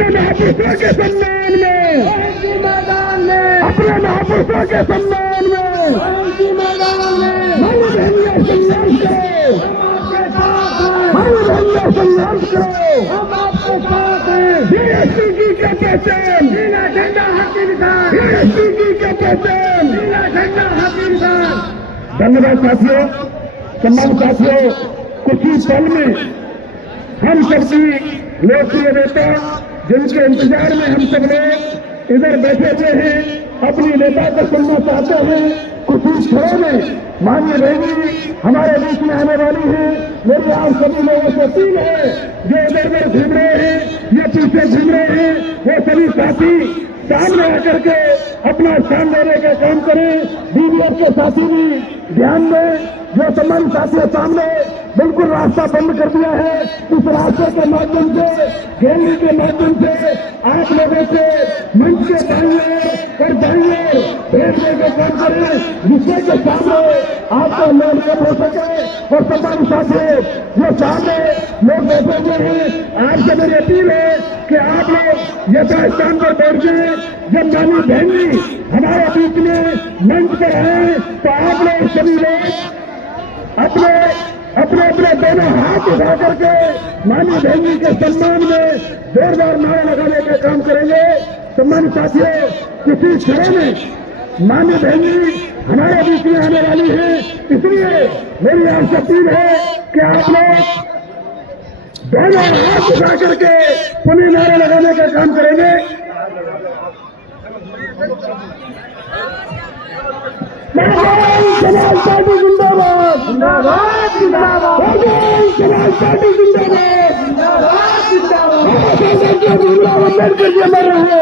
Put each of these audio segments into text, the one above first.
अपने महापुरुषों के सम्मान में, मैदान में, अपने महापुरुषों के सम्मान में मैदान में भाई बहनियों संघर्ष करो, भाई बहनियों संघर्ष करो। हम आपके साथ हैं। बीएसपी की क्या पहचान, नीला झंडा हाथी निशान, बीएसपी की क्या पहचान। नीला झंडा हाथी निशान। धन्यवाद साथियों, सम्मान साथियों। कुछ ही पल में हम सबकी लोकप्रिय नेता जिनके इंतजार में हम सब लोग इधर बैठे हुए हैं, अपनी नेता को सुनना चाहते हैं। कुछ ही क्षणों में माननीय बहनी हमारे बीच में आने वाली है। मेरी आप सभी लोगों से अपील है, जो इधर उधर घूम रहे हैं या पीछे घूम रहे हैं, वो सभी साथी सामने आकर के अपना स्थान लेने का काम करें। डीवीएफ के साथी भी ध्यान दें। जो तमाम साथियों सामने बिल्कुल रास्ता बंद कर दिया है, इस रास्ते के माध्यम से, गैलरी के माध्यम से आप लोगों से मंच के दाहिने और दाहिने भेजने का काम करें, जिससे के सामने आपका मनोरंजन हो सके। और तमाम साथियों जो सामने लोग बैठे हुए हैं, आपसे मेरी अपील है कि आप लोग यथास्थान पर बैठ जाए। जब मानी बहन जी हमारे बीच में मंच पर आए तो आप लोग सभी लोग अपने अपने अपने दोनों हाथ उठा करके मानी बहन जी के सम्मान में जोरदार नारा लगाने का काम करेंगे। सम्मानित साथियों, किसी क्षण में मानी बहन जी हमारे बीच में आने वाली है, इसलिए मेरी आपसे अपील है कि आप लोग दोनों हाथ उठा करके पुनः नारा लगाने का काम करेंगे। समाज पार्टी जिंदाबाद, जिंदाबाद जिंदाबाद, समाज पार्टी जिंदाबाद, जिंदाबाद जिंदाबाद। भीमराव अम्बेडकर जी अमर रहे।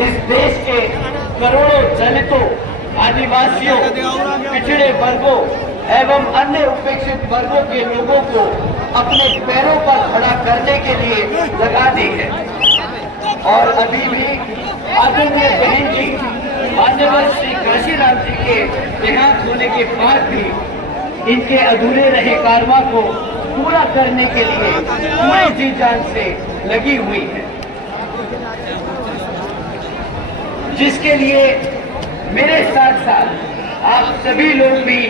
इस देश के करोड़ों दलितों, आदिवासियों, पिछड़े वर्गों एवं अन्य उपेक्षित वर्गों के लोगों को अपने पैरों पर खड़ा करने के लिए लगा दी है। और अभी भी आदरणीय बहन जी, मान्यवर श्री काशीराम जी के देहांत होने के बाद भी इनके अधूरे रहे कारवां को पूरा करने के लिए पूरी जी जान से लगी हुई है, जिसके लिए मेरे साथ साथ आप सभी लोग भी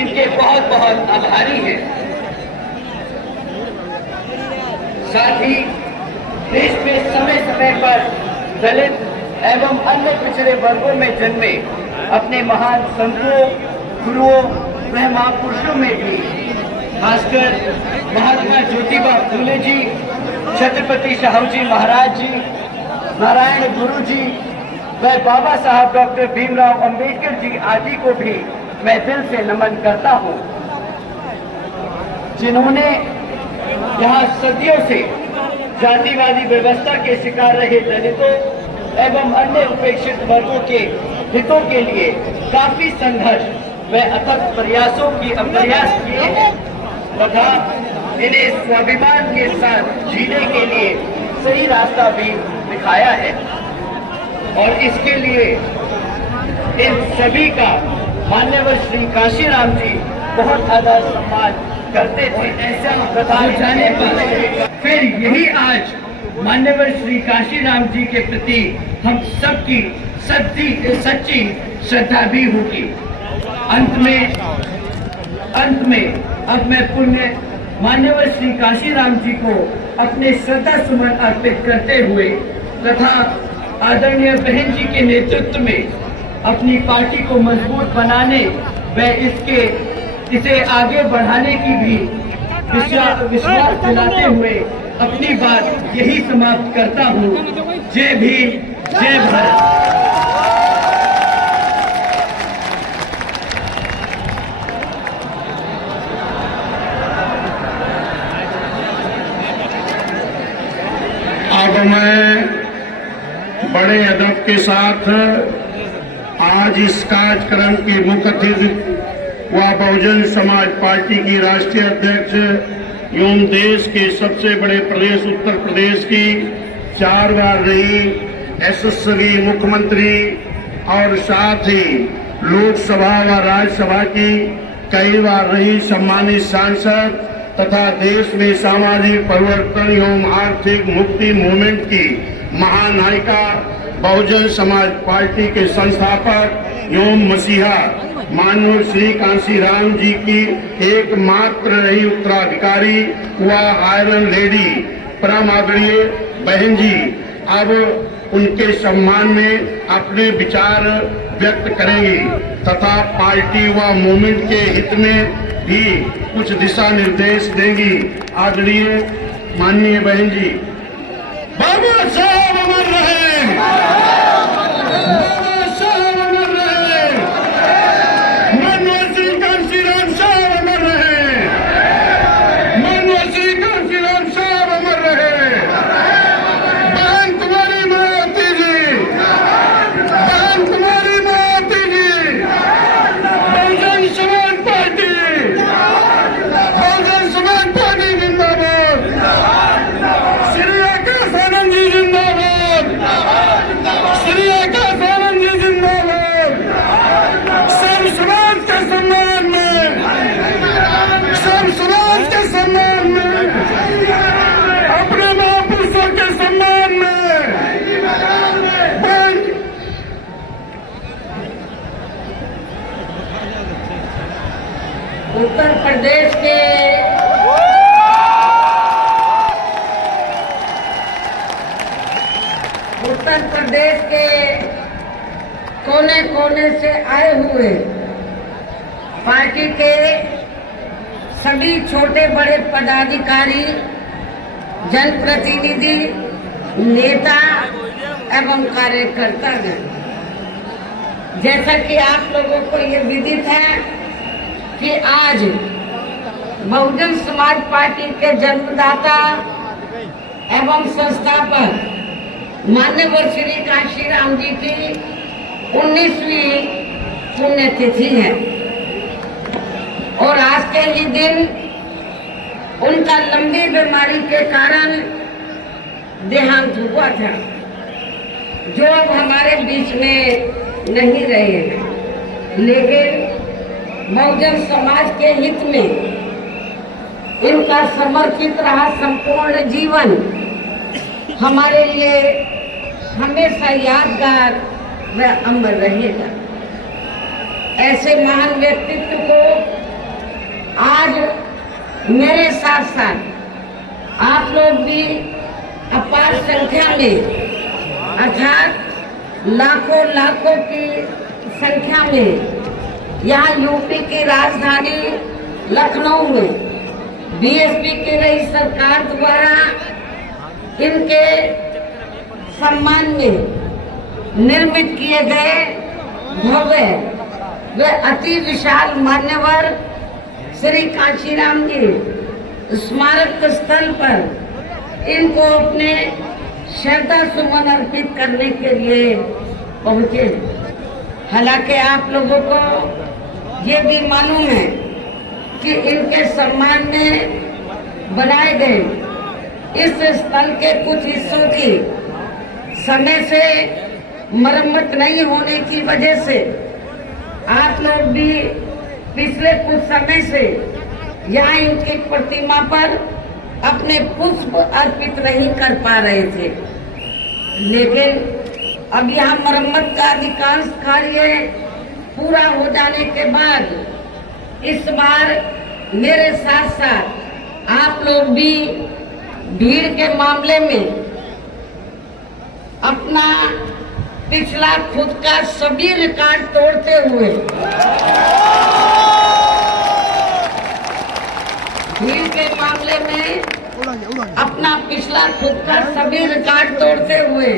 इनके बहुत बहुत आभारी हैं। साथ ही देश में समय समय पर दलित एवं अन्य पिछड़े वर्गों में जन्मे अपने महान संतों, गुरुओं, महापुरुषों में भी खासकर महात्मा ज्योतिबा फूले जी, छत्रपति शाहू जी महाराज जी, नारायण गुरु जी व बाबा साहब डॉक्टर भीमराव अंबेडकर जी आदि को भी मैं दिल से नमन करता हूं, जिन्होंने यहाँ सदियों से जातिवादी व्यवस्था के शिकार रहे दलितों एवं अन्य उपेक्षित वर्गों के हितों के लिए काफी संघर्ष व अथक प्रयास किए हैं तथा इन्हें स्वाभिमान के साथ जीने के लिए सही रास्ता भी दिखाया है। और इसके लिए इन सभी का मान्यवर श्री काशीराम जी बहुत आदर सम्मान करते थे। ऐसा बताए जाने पर फिर यही आज मान्यवर श्री काशीराम जी के प्रति हम सबकी सच्ची श्रद्धा भी होगी। अंत में अब मैं पुण्य मान्यवर श्री काशीराम जी को अपने श्रद्धा सुमन अर्पित करते हुए तथा आदरणीय बहन जी के नेतृत्व में अपनी पार्टी को मजबूत बनाने व इसे आगे बढ़ाने की भी विश्वास दिलाते हुए अपनी बात यही समाप्त करता हूँ। जय भीम, जय भारत। अब मैं बड़े अदब के साथ आज इस कार्यक्रम के मुख्य अतिथि व बहुजन समाज पार्टी की राष्ट्रीय अध्यक्ष एवं देश के सबसे बड़े प्रदेश उत्तर प्रदेश की 4 बार रही यशस्वी मुख्यमंत्री और साथ ही लोकसभा व राज्यसभा की कई बार रही सम्मानित सांसद तथा देश में सामाजिक परिवर्तन एवं आर्थिक मुक्ति मूवमेंट की महानायिका बहुजन समाज पार्टी के संस्थापक एवं मसीहा माननीय श्री काशीराम जी की एकमात्र रही उत्तराधिकारी व आयरन लेडी परम आदरणीय बहन जी अब उनके सम्मान में अपने विचार व्यक्त करेंगी तथा पार्टी व मूवमेंट के हित में भी कुछ दिशा निर्देश देंगी। आदरणीय माननीय बहन जी। बाबा साहब अमर रहे, बाबा साहब अमर रहे, मनोहर सिंह काशीराम साहब अमर रहे, मनोहर सिंह काशीराम साहब अमर रहे। बहन तुम्हारी मायावती जी, बहन तुम्हारी मायावती जी, बहुजन समाज पार्टी, बहुजन समाज पार्टी जिंदाबाद, श्री आकाश आनंद जी जिंदाबाद, श्री आकाश आनंद जी जिंदाबाद। सब समाज के सम्मान में, सब समाज के सम्मान में, अपने महापुरुषों के सम्मान में उत्तर प्रदेश के कोने कोने से आए हुए पार्टी के सभी छोटे बड़े पदाधिकारी, जनप्रतिनिधि, नेता एवं कार्यकर्तागण, जैसा कि आप लोगों को ये विदित है कि आज बहुजन समाज पार्टी के जन्मदाता एवं संस्थापक मान्यवर श्री काशीराम जी की 19वीं पुण्यतिथि है और आज के ही दिन उनका लंबी बीमारी के कारण देहांत हुआ था, जो अब हमारे बीच में नहीं रहे हैं। लेकिन बहुजन समाज के हित में इनका समर्पित रहा संपूर्ण जीवन हमारे लिए हमेशा यादगार व अमर रहेगा। ऐसे महान व्यक्तित्व को आज मेरे साथ साथ आप लोग भी अपार संख्या में अर्थात लाखों लाखों की संख्या में यहाँ यूपी की राजधानी लखनऊ में बीएसपी की रही सरकार द्वारा इनके सम्मान में निर्मित किए गए भव्य व अति विशाल मान्यवर श्री काशीराम जी स्मारक स्थल पर इनको अपने श्रद्धा सुमन अर्पित करने के लिए पहुंचे। हालांकि आप लोगों को ये भी मालूम है कि इनके सम्मान में बनाए गए इस स्थल के कुछ हिस्सों की समय से मरम्मत नहीं होने की वजह से आप लोग भी पिछले कुछ समय से यहाँ इनकी प्रतिमा पर अपने पुष्प अर्पित नहीं कर पा रहे थे। लेकिन अब यहाँ मरम्मत का अधिकांश कार्य पूरा हो जाने के बाद इस बार मेरे साथ साथ आप लोग भी भीड़ के मामले में अपना पिछला खुद का सभी रिकॉर्ड तोड़ते हुए भीड़ के मामले में अपना पिछला खुद का सभी रिकॉर्ड तोड़ते हुए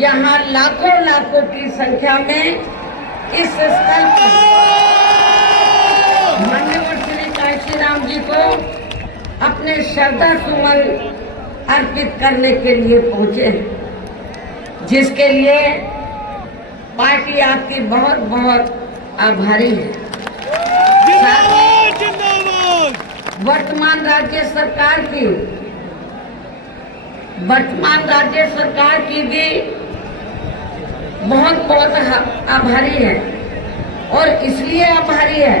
यहाँ लाखों लाखों की संख्या में इस स्थल पर मान्यवर श्री काशीराम जी को अपने श्रद्धा सुमन अर्पित करने के लिए पहुंचे हैं, जिसके लिए पार्टी आपकी बहुत बहुत आभारी है। वर्तमान राज्य सरकार की भी बहुत बहुत आभारी है और इसलिए आभारी है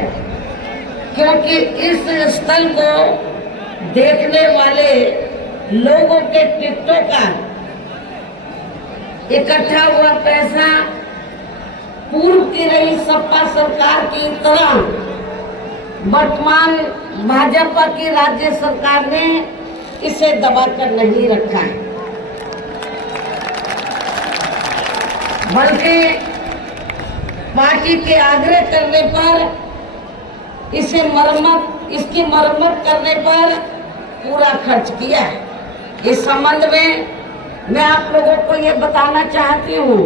क्योंकि इस स्थल को देखने वाले लोगों के टिकटों का इकट्ठा हुआ पैसा पूर्व की रही सपा सरकार की तरह वर्तमान भाजपा की राज्य सरकार ने इसे दबाकर नहीं रखा है, बल्कि पार्टी के आग्रह करने पर इसकी मरम्मत करने पर पूरा खर्च किया है। इस संबंध में मैं आप लोगों को ये बताना चाहती हूँ,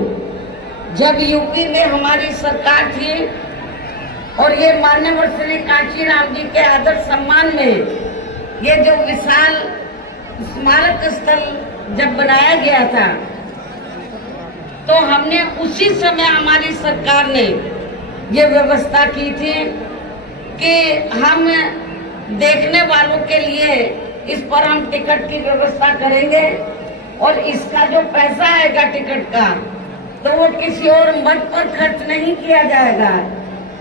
जब यूपी में हमारी सरकार थी और ये मान्यवर श्री काशीराम जी के आदर सम्मान में ये जो विशाल स्मारक स्थल जब बनाया गया था, तो हमने उसी समय हमारी सरकार ने ये व्यवस्था की थी कि हम देखने वालों के लिए इस पर हम टिकट की व्यवस्था करेंगे और इसका जो पैसा आएगा टिकट का तो वो किसी और मद पर खर्च नहीं किया जाएगा,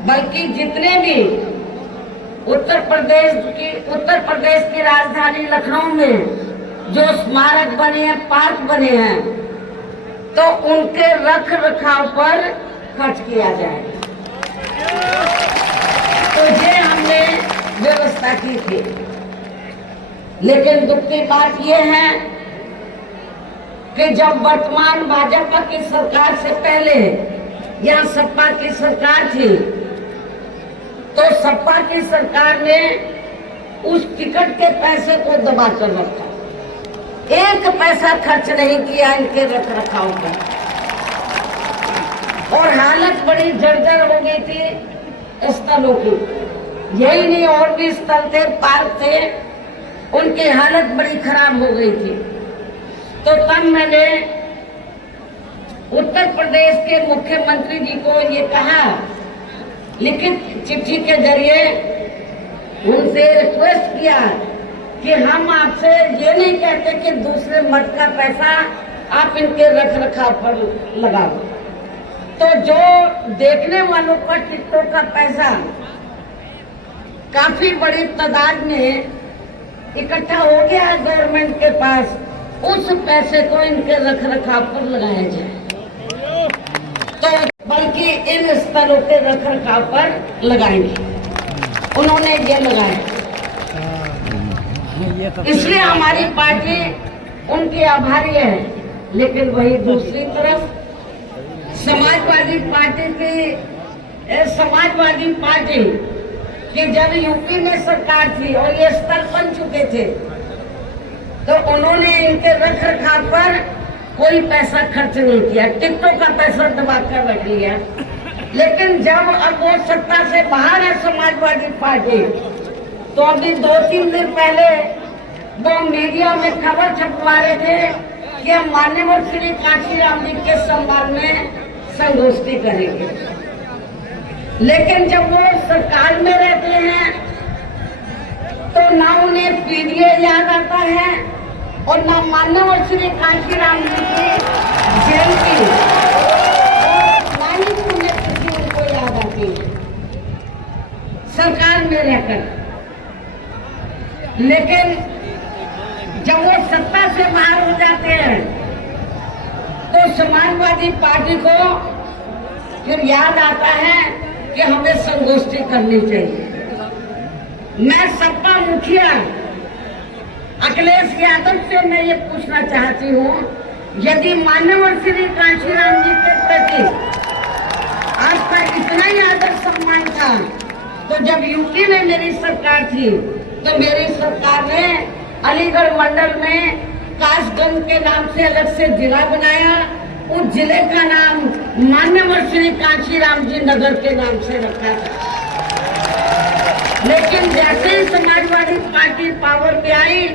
बल्कि जितने भी उत्तर प्रदेश की राजधानी लखनऊ में जो स्मारक बने हैं, पार्क बने हैं, तो उनके रख रखाव पर खर्च किया जाएगा। तो ये हमने व्यवस्था की थी। लेकिन दुख की बात यह है कि जब वर्तमान भाजपा की सरकार से पहले यहाँ सपा की सरकार थी, तो सपा की सरकार ने उस टिकट के पैसे को दबा कर रखा, एक पैसा खर्च नहीं किया इनके रख रखाव पर, और हालत बड़ी जर्जर हो गई थी स्थलों की। यही नहीं, और भी स्थल थे, पार्क थे, उनकी हालत बड़ी खराब हो गई थी। तो तब मैंने उत्तर प्रदेश के मुख्यमंत्री जी को ये कहा, लिखित चिट्ठी के जरिए उनसे रिक्वेस्ट किया कि हम आपसे ये नहीं कहते कि दूसरे मठ का पैसा आप इनके रख रखाव पर लगाओ, तो जो देखने वालों का टिकटों का पैसा काफी बड़ी तादाद में इकट्ठा हो गया है गवर्नमेंट के पास, उस पैसे को इनके रख रखाव पर लगाया जाए, तो बल्कि इन स्तरों के रख रखाव पर लगाएंगे। उन्होंने ये लगाया, इसलिए हमारी पार्टी उनकी आभारी है। लेकिन वही दूसरी तरफ समाजवादी पार्टी कि जब यूपी में सरकार थी और ये स्तर बन चुके थे, तो उन्होंने इनके रख रखाव पर कोई पैसा खर्च नहीं किया, टिकटों का पैसा दबा कर रख लिया। लेकिन जब अब वो सत्ता से बाहर है समाजवादी पार्टी, तो अभी 2-3 दिन पहले वो मीडिया में खबर छपवा रहे थे कि हम माननीय श्री कांशीराम जी के सम्मान में संगोष्ठी करेंगे। लेकिन जब वो सरकार में रहते हैं तो ना उन्हें पीडीए याद आता है और ना माननीय श्री कांशीराम जी की जयंती ना ही पुण्यतिथि उनको याद आती है सरकार में रहकर। लेकिन जब वो सत्ता से बाहर हो जाते हैं तो समाजवादी पार्टी को फिर याद आता है कि हमें संगोष्ठी करनी चाहिए। मैं सपा मुखिया अखिलेश यादव से मैं ये पूछना चाहती हूँ, यदि माननीय श्री कांशीराम जी के प्रति आपका इतना ही आदर सम्मान था, तो जब यूपी में मेरी सरकार थी तो मेरी सरकार ने अलीगढ़ मंडल में कासगंज के नाम से अलग से जिला बनाया, उस जिले का नाम माननीय श्री कांशीराम जी नगर के नाम से रखा था। लेकिन जैसे ही समाजवादी पार्टी पावर पे आई,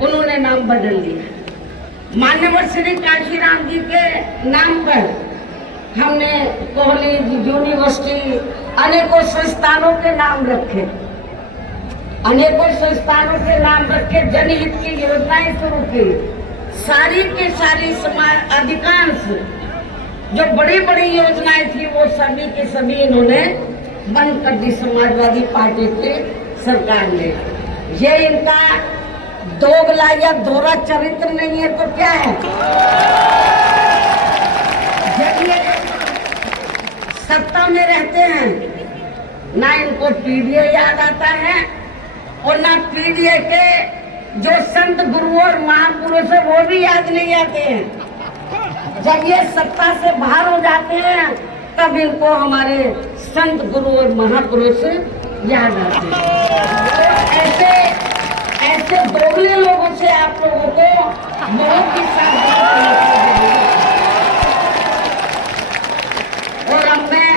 उन्होंने नाम बदल दिया। माननीय श्री कांशीराम जी के नाम पर हमने कॉलेज, यूनिवर्सिटी, अनेकों संस्थानों के नाम रखे, अनेकों संस्थानों के नाम रखे, जनहित की योजनाएं शुरू की। सारी के सारी समाज अधिकांश जो बड़ी बड़ी योजनाएं थी वो सभी के सभी इन्होंने बंद कर दी समाजवादी पार्टी की सरकार ने। ये इनका दोगला या दोहरा चरित्र नहीं है तो क्या है? जब ये सत्ता में रहते हैं ना इनको पीडीए याद आता है और ना पीडीए के जो संत गुरु और महापुरुष है वो भी याद नहीं आते हैं। जब ये सत्ता से बाहर हो जाते हैं तब इनको हमारे संत गुरु और महापुरुष याद आते हैं। ऐसे दोगले लोगों से आप लोगों को बहुत ही सावधान रहना चाहिए। और अब मैं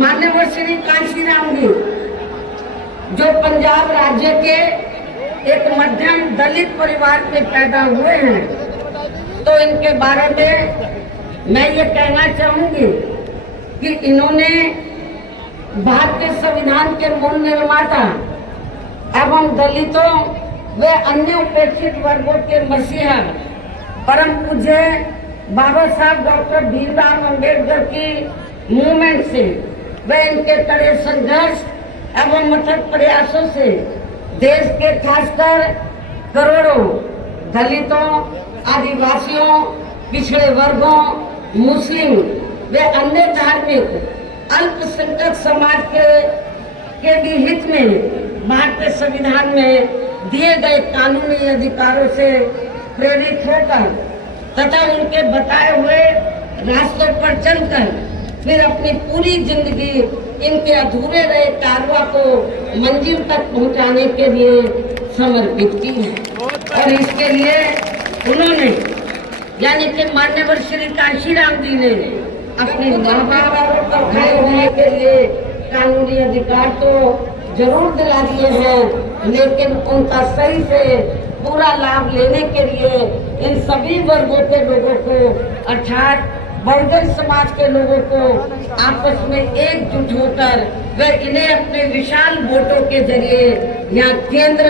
माननीय श्री कांशीराम जी जो पंजाब राज्य के एक मध्यम दलित परिवार में पैदा हुए हैं, तो इनके बारे में मैं ये कहना चाहूंगी कि इन्होंने भारतीय संविधान के मूल निर्माता एवं दलितों व अन्य उपेक्षित वर्गों के मसीहा परम पूज्य बाबा साहब डॉक्टर भीमराव अंबेडकर की मूवमेंट से व इनके कड़े संघर्ष एवं अथक प्रयासों से देश के खासकर करोड़ों दलितों, आदिवासियों, पिछड़े वर्गों, मुस्लिम व अन्य धार्मिक अल्पसंख्यक समाज के भी हित में भारतीय संविधान में दिए गए कानूनी अधिकारों से प्रेरित होकर तथा उनके बताए हुए रास्तों पर चलकर फिर अपनी पूरी जिंदगी इनके अधूरे रहे कारवा को मंजिल तक पहुंचाने के लिए समर्पित की है। और इसके लिए उन्होंने यानी कि माननीय श्री कांशीराम जी ने अपने माँ बाप पर खाए होने के लिए कानूनी अधिकार तो जरूर दिला दिए हैं, लेकिन उनका सही से पूरा लाभ लेने के लिए इन सभी वर्गों के लोगों को अर्थात बहुजन समाज के लोगों को आपस में एकजुट होकर वे इन्हें अपने विशाल वोटों के जरिए यहाँ केंद्र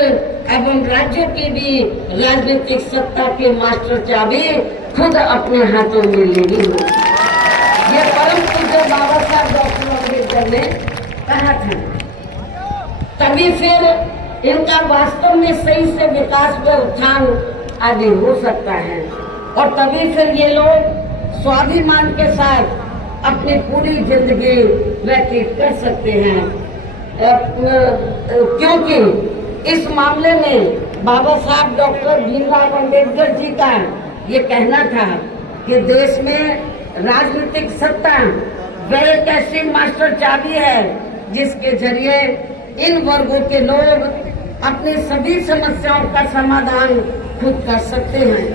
एवं राज्यों की भी राजनीतिक सत्ता की मास्टर चाबी खुद अपने हाथों में लेनी होगी। ये परम पूज्य बाबा साहब डॉक्टर अम्बेडकर ने कहा था। तभी फिर इनका वास्तव में सही से विकास व उत्थान आगे हो सकता है और तभी फिर ये लोग स्वाभिमान के साथ अपनी पूरी जिंदगी व्यतीत कर सकते हैं। क्योंकि इस मामले में बाबा साहब डॉक्टर भीमराव अम्बेडकर जी का ये कहना था कि देश में राजनीतिक सत्ता वह एक ऐसी मास्टर चाबी है जिसके जरिए इन वर्गों के लोग अपनी सभी समस्याओं का समाधान खुद कर सकते हैं।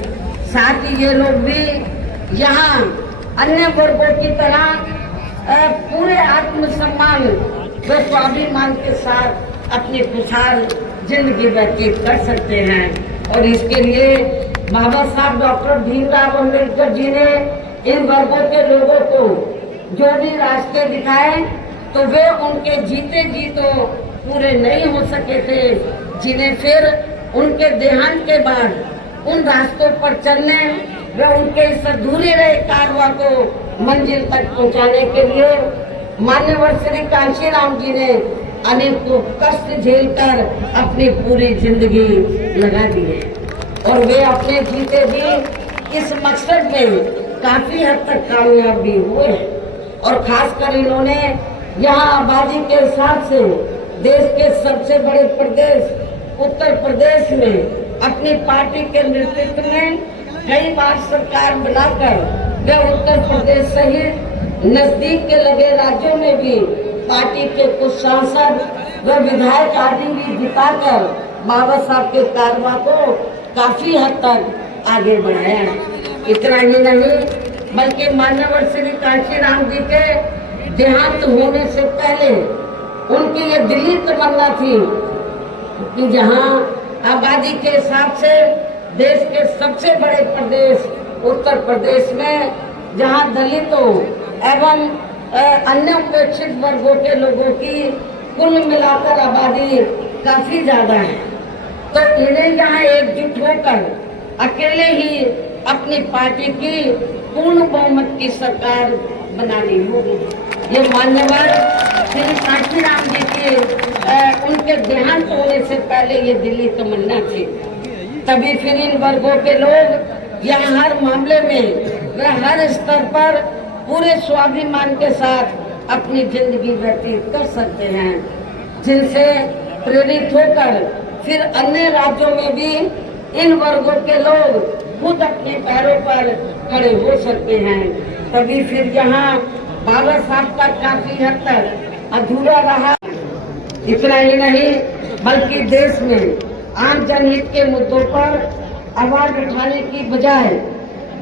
साथ ही ये लोग भी यहाँ अन्य वर्गों की तरह पूरे आत्मसम्मान व स्वाभिमान के साथ अपनी खुशहाल जिंदगी व्यतीत कर सकते हैं। और इसके लिए बाबा साहब डॉक्टर भीमराव अम्बेडकर जी ने इन वर्गों के लोगों को जो भी रास्ते दिखाए तो वे उनके जीते जी तो पूरे नहीं हो सके थे, जिन्हें फिर उनके देहांत के बाद उन रास्तों पर चलने व उनके इस अधूरे रहे कारवां को मंजिल तक पहुंचाने के लिए मान्यवर श्री कांशीराम जी ने अनेक कष्ट झेलकर अपनी पूरी जिंदगी लगा दी है और वे अपने जीते भी इस मकसद में काफी हद तक कामयाब भी हुए हैं। और खासकर इन्होंने यहाँ आबादी के हिसाब से देश के सबसे बड़े प्रदेश उत्तर प्रदेश में अपनी पार्टी के नेतृत्व में कई बार सरकार बनाकर वे उत्तर प्रदेश सहित नजदीक के लगे राज्यों में भी पार्टी के कुछ सांसद व विधायक आदि भी जिताकर बाबा साहब के कारवां को काफी हद तक आगे बढ़ाया। इतना ही नहीं बल्कि मान्यवर श्री कांशीराम जी के देहांत होने से पहले उनकी ये दिली तमन्ना थी कि जहां आबादी के हिसाब से देश के सबसे बड़े प्रदेश उत्तर प्रदेश में जहां दलितों एवं अन्य उपेक्षित वर्गों के लोगों की कुल मिलाकर आबादी काफी ज्यादा है, तो इन्हें यहाँ एकजुट होकर अकेले ही अपनी पार्टी की पूर्ण बहुमत की सरकार बनानी होगी। ये मान्यवर श्री कांशीराम जी के उनके देहांत होने से पहले ये दिली तमन्ना थी। तभी फिर इन वर्गों के लोग यहाँ हर मामले में व हर स्तर पर पूरे स्वाभिमान के साथ अपनी जिंदगी व्यतीत कर सकते हैं, जिनसे प्रेरित होकर फिर अन्य राज्यों में भी इन वर्गों के लोग खुद अपने पैरों पर खड़े हो सकते हैं। तभी फिर यहाँ बाबा साहब का काफी हद तक अधूरा रहा। इतना ही नहीं बल्कि देश में आम जनहित के मुद्दों पर आवाज उठाने की बजाय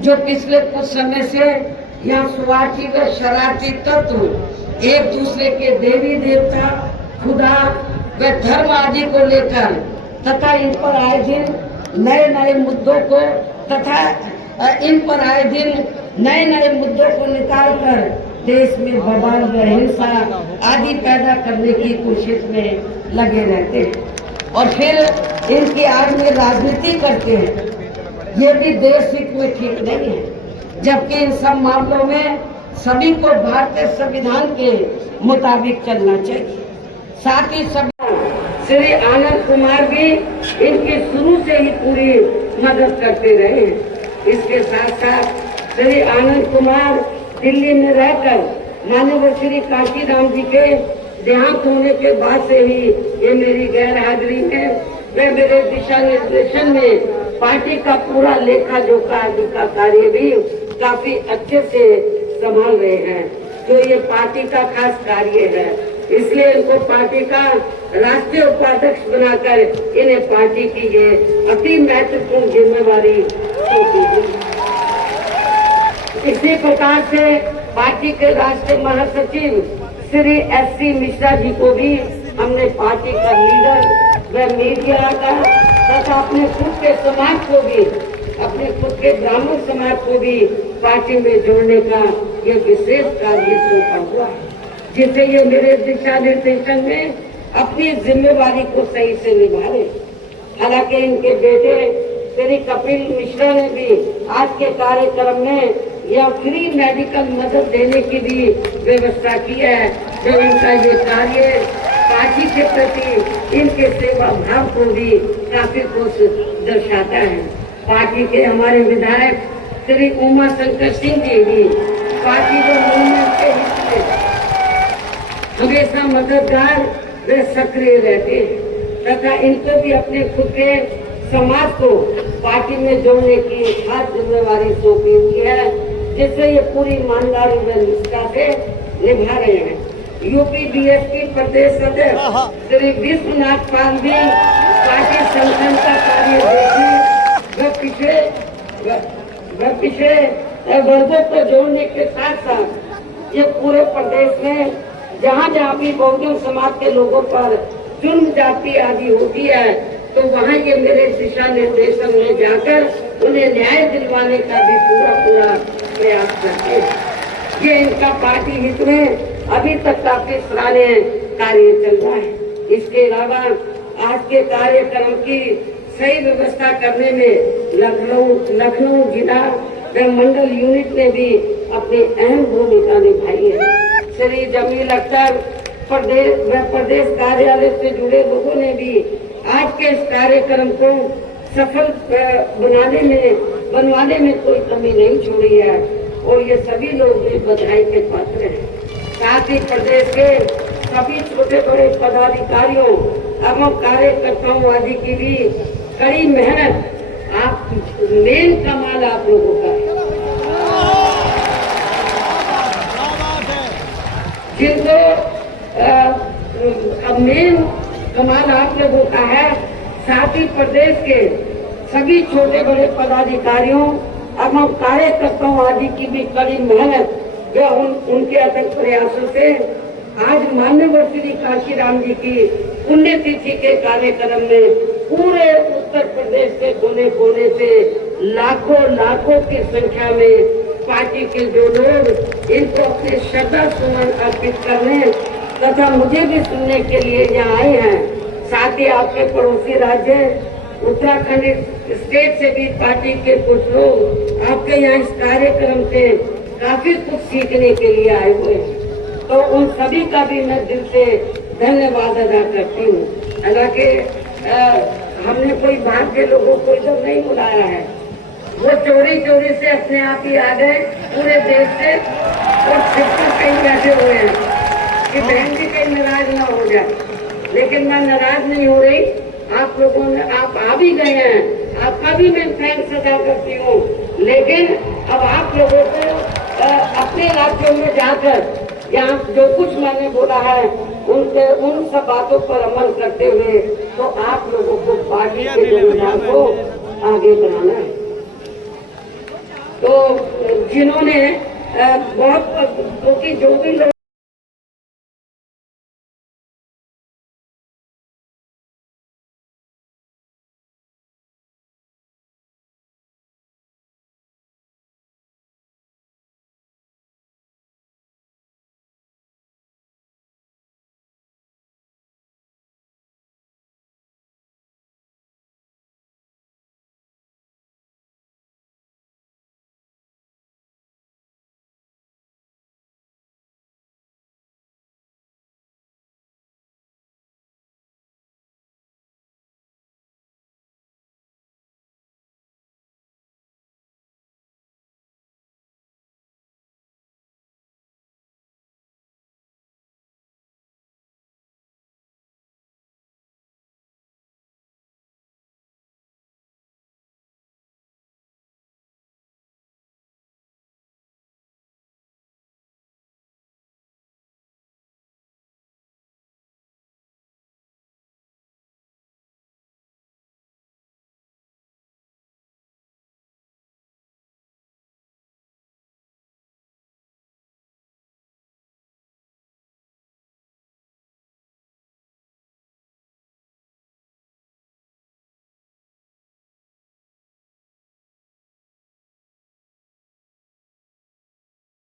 जो पिछले कुछ समय से यहाँ स्वार्थी व शरारती तत्व एक दूसरे के देवी देवता खुदा व धर्म आदि को लेकर तथा इन पर आए दिन नए नए मुद्दों को निकालकर देश में बवाल व हिंसा आदि पैदा करने की कोशिश में लगे रहते हैं और फिर इनकी आड़ में राजनीति करते हैं। ये भी देश हित में ठीक नहीं है, जबकि इन सब मामलों में सभी को भारतीय संविधान के मुताबिक चलना चाहिए। साथ ही सभी श्री आनंद कुमार भी इनकी शुरू से ही पूरी मदद करते रहे। इसके साथ साथ श्री आनंद कुमार दिल्ली में रहकर माननीय श्री कांशीराम जी के देहांत होने के बाद से ही ये मेरी गैर हाजिरी में वे मेरे दिशा निर्देशन में पार्टी का पूरा लेखा जोखा आदि का कार्य भी काफी अच्छे से संभाल रहे हैं। तो ये पार्टी का खास कार्य है, इसलिए इनको पार्टी का राष्ट्रीय उपाध्यक्ष बनाकर इन्हें पार्टी की ये अति महत्वपूर्ण जिम्मेवारी सौंपी गई। इसी प्रकार से पार्टी के राष्ट्रीय महासचिव श्री S.C. मिश्रा जी को भी हमने पार्टी का लीडर व मीडिया का तथा अपने खुद के समाज को भी अपने खुद के ब्राह्मण समाज को भी पार्टी में जोड़ने का ये विशेष कार्य सौंपा हुआ है, जिससे ये मेरे दिशा निर्देशन में अपनी जिम्मेवारी को सही से निभा रहे। हालांकि इनके बेटे श्री कपिल मिश्रा ने भी आज के कार्यक्रम में यह फ्री मेडिकल मदद देने की भी व्यवस्था की है, जो इनका ये कार्य पार्टी के प्रति इनके सेवा भाव को भी काफी कुछ दर्शाता है। पार्टी के हमारे विधायक श्री उमा शंकर सिंह जी भी पार्टी के मूवमेंट के हित में हमेशा मददगार व सक्रिय रहते हैं तथा इनको भी अपने खुद के समाज को पार्टी में जोड़ने की खास जिम्मेवारी सौंपी हुई है, जिससे ये पूरी ईमानदारी व निष्ठा से निभा रहे हैं। यूपी बीएसपी प्रदेश अध्यक्ष श्री विश्वनाथ पाल भी पार्टी संगठन का कार्य देखिए वह पिछड़े वर्गों को जोड़ने के साथ साथ ये पूरे प्रदेश में जहाँ जहाँ भी बहुजन समाज के लोगों पर जुर्म जाति आदि होती है तो वहाँ ये मेरे दिशा निर्देशन में जाकर उन्हें न्याय दिलवाने का भी पूरा प्रयास करते हैं। ये इनका पार्टी हित में अभी तक काफी सराहनीय कार्य चल रहा है। इसके अलावा आज के कार्यक्रम की सही व्यवस्था करने में लखनऊ जिला व मंडल यूनिट ने भी अपनी अहम भूमिका निभाई है। श्री जमील अख्तर प्रदेश कार्यालय से जुड़े लोगों ने भी आज के इस कार्यक्रम को सफल बनवाने में कोई कमी नहीं छोड़ी है और ये सभी लोग भी बधाई के पात्र हैं। साथ ही प्रदेश के सभी छोटे बड़े पदाधिकारियों एवं कार्यकर्ताओं आदि की भी कड़ी मेहनत आप मेन कमाल आप लोगों का है, जिनको मेन कमाल आप लोगों का है। साथ ही प्रदेश के सभी छोटे बड़े पदाधिकारियों एवं कार्यकर्ताओं आदि की भी कड़ी मेहनत व उनके अथक प्रयासों से आज माननीय श्री काशीराम जी की पुण्यतिथि के कार्यक्रम में पूरे उत्तर प्रदेश के कोने कोने से लाखों की संख्या में पार्टी के जो लोग इनको अपने श्रद्धा सुमन अर्पित करने तथा मुझे भी सुनने के लिए यहाँ आए हैं। साथ ही आपके पड़ोसी राज्य उत्तराखंड स्टेट से भी पार्टी के कुछ लोग आपके यहाँ इस कार्यक्रम से काफी कुछ सीखने के लिए आए हुए हैं, तो उन सभी का भी मैं दिल से धन्यवाद अदा करती हूँ। हालांकि हमने कोई बाहर के लोगों को इधर नहीं बुलाया है, वो चोरी से अपने आप ही आ गए पूरे देश से और छिपकर कहीं बैठे हुए हैं कि बहन जी कहीं नाराज ना हो जाए। लेकिन मैं नाराज नहीं हो रही, आप लोगों ने आप आ भी गए हैं, आपका भी मैं थैंक्स अदा करती हूँ। लेकिन अब आप लोगों को अपने राज्यों में जाकर यहाँ जो कुछ मैंने बोला है उन सब बातों पर अमल करते हुए तो आप लोगों को पार्टी के योगदान को आगे बढ़ाना है। तो जिन्होंने बहुत क्योंकि जो भी लोग